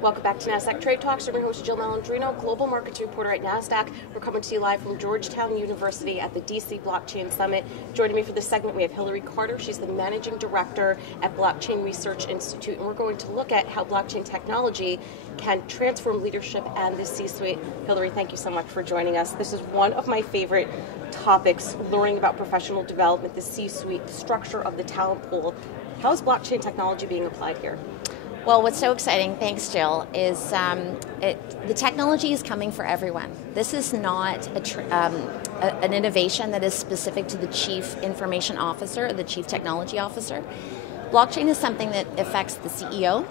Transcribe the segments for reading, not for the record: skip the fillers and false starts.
Welcome back to Nasdaq Trade Talks. I'm your host, Jill Malandrino, Global Markets Reporter at Nasdaq. We're coming to you live from Georgetown University at the DC Blockchain Summit. Joining me for this segment, we have Hillary Carter. She's the Managing Director at Blockchain Research Institute, and we're going to look at how blockchain technology can transform leadership and the C-suite. Hillary, thank you so much for joining us. This is one of my favorite topics, learning about professional development, the C-suite, structure of the talent pool. How is blockchain technology being applied here? Well, what's so exciting, thanks Jill, is the technology is coming for everyone. This is not an innovation that is specific to the Chief Information Officer or the Chief Technology Officer. Blockchain is something that affects the CEO,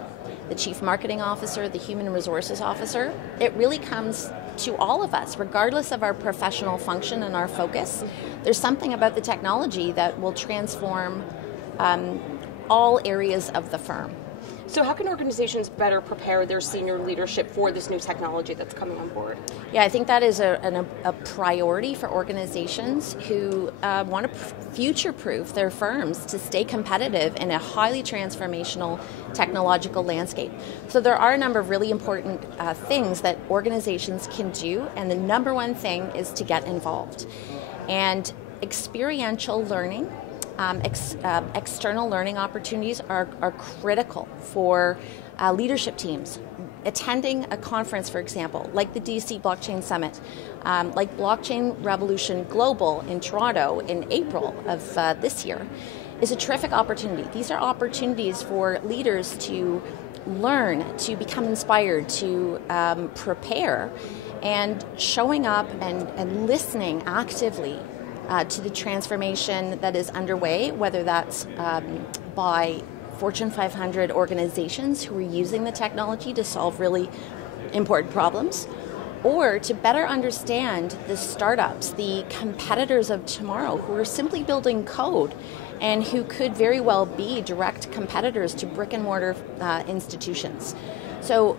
the Chief Marketing Officer, the Human Resources Officer. It really comes to all of us, regardless of our professional function and our focus. There's something about the technology that will transform all areas of the firm. So how can organizations better prepare their senior leadership for this new technology that's coming on board? Yeah, I think that is a priority for organizations who want to future-proof their firms to stay competitive in a highly transformational technological landscape. So there are a number of really important things that organizations can do, and the number one thing is to get involved. And experiential learning, external learning opportunities are critical for leadership teams. Attending a conference, for example, like the DC Blockchain Summit, like Blockchain Revolution Global in Toronto in April of this year, is a terrific opportunity. These are opportunities for leaders to learn, to become inspired, to prepare, and showing up and listening actively to the transformation that is underway, whether that's by Fortune 500 organizations who are using the technology to solve really important problems, or to better understand the startups, the competitors of tomorrow who are simply building code and who could very well be direct competitors to brick and mortar institutions. So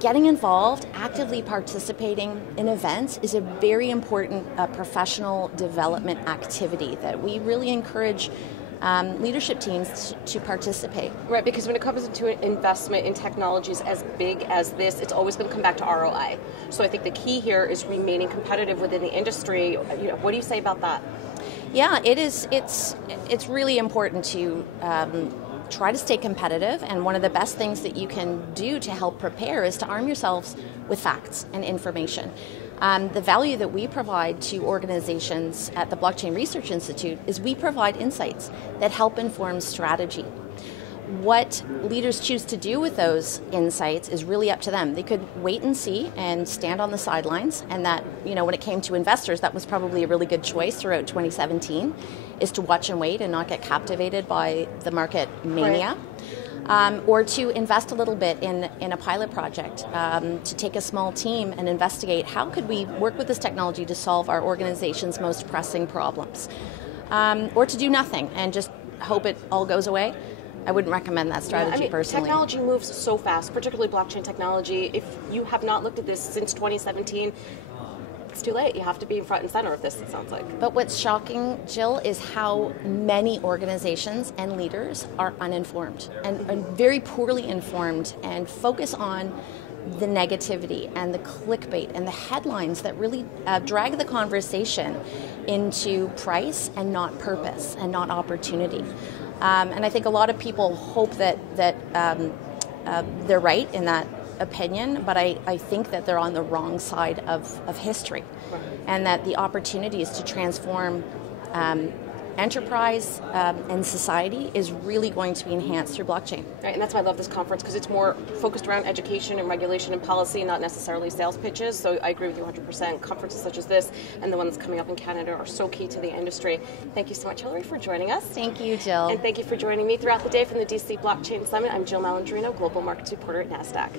getting involved, actively participating in events is a very important professional development activity that we really encourage leadership teams to participate. Right, because when it comes to investment in technologies as big as this, it's always going to come back to ROI. So I think the key here is remaining competitive within the industry. What do you say about that? Yeah, it is. It's really important to try to stay competitive, and one of the best things that you can do to help prepare is to arm yourselves with facts and information. The value that we provide to organizations at the Blockchain Research Institute is we provide insights that help inform strategy. What leaders choose to do with those insights is really up to them. They could wait and see and stand on the sidelines, and that, when it came to investors, that was probably a really good choice throughout 2017, is to watch and wait and not get captivated by the market mania. Right. Or to invest a little bit in a pilot project, to take a small team and investigate how could we work with this technology to solve our organization's most pressing problems. Or to do nothing and just hope it all goes away. I wouldn't recommend that strategy personally. Technology moves so fast, particularly blockchain technology. If you have not looked at this since 2017, it's too late. You have to be in front and center of this, it sounds like. But what's shocking, Jill, is how many organizations and leaders are uninformed and very poorly informed and focus on the negativity and the clickbait and the headlines that really drag the conversation into price and not purpose and not opportunity. And I think a lot of people hope that they're right in that opinion, but I think that they're on the wrong side of history, and that the opportunities to transform enterprise and society is really going to be enhanced through blockchain. Right, and that's why I love this conference, because it's more focused around education and regulation and policy, not necessarily sales pitches. So I agree with you 100%. Conferences such as this and the one that's coming up in Canada are so key to the industry. Thank you so much, Hillary, for joining us. Thank you, Jill. And thank you for joining me throughout the day from the DC Blockchain Summit. I'm Jill Malandrino, Global Markets Reporter at Nasdaq.